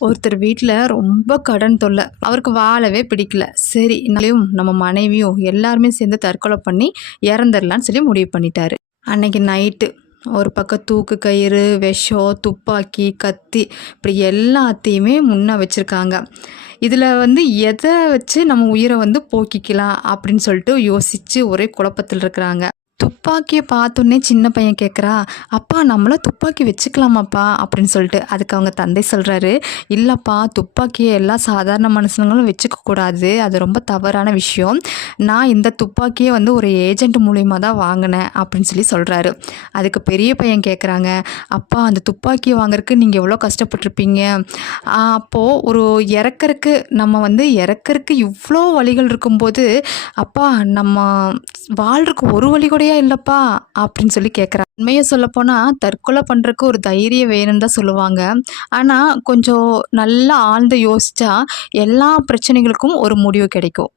ஒருத்தர் வீட்டில் ரொம்ப கடன் தொல்லை. அவருக்கு வாழவே பிடிக்கல. சரி நாளையும் நம்ம மனைவியும் எல்லாருமே சேர்ந்து தற்கொலை பண்ணி இறந்துடலான்னு சொல்லி முடிவு பண்ணிட்டாரு. அன்னைக்கு நைட்டு ஒரு பக்கம் தூக்கு கயிறு விஷம் துப்பாக்கி கத்தி இப்படி எல்லாத்தையுமே முன்னே வச்சுருக்காங்க. இதில் வந்து எதை வச்சு நம்ம உயிரை வந்து போக்கிக்கலாம் அப்படின்னு சொல்லிட்டு யோசித்து ஒரே குழப்பத்தில் இருக்கிறாங்க. துப்பாக்கியை பார்த்தோன்னே சின்ன பையன் கேட்குறா அப்பா நம்மளும் துப்பாக்கி வச்சுக்கலாமாப்பா? அப்படின்னு சொல்லிட்டு அதுக்கு அவங்க தந்தை சொல்கிறாரு இல்லைப்பா துப்பாக்கியை எல்லா சாதாரண மனுஷங்களும் வச்சுக்க கூடாது. அது ரொம்ப தவறான விஷயம். நான் இந்த துப்பாக்கியை வந்து ஒரு ஏஜென்ட் மூலியமாக தான் வாங்கினேன் அப்படின்னு சொல்லி சொல்கிறாரு அதுக்கு பெரிய பையன் கேட்குறாங்க அப்பா அந்த துப்பாக்கியை வாங்குறதுக்கு நீங்கள் எவ்வளோ கஷ்டப்பட்டிருப்பீங்க? அப்போது ஒரு இறக்கறக்கு நம்ம வந்து இறக்கறக்கு இவ்வளோ வழிகள் இருக்கும்போது அப்பா நம்ம வாழ்றதுக்கு ஒரு வழி கூடயா இல்லைப்பா அப்படின்னு சொல்லி கேட்குறா உண்மையை சொல்லப்போனால் தற்கொலை பண்ணுறக்கு ஒரு தைரியம் வேணும்னு தான் சொல்லுவாங்க. ஆனால் கொஞ்சம் நல்லா ஆழ்ந்து யோசித்தா எல்லா பிரச்சனைகளுக்கும் ஒரு முடிவு கிடைக்கும்.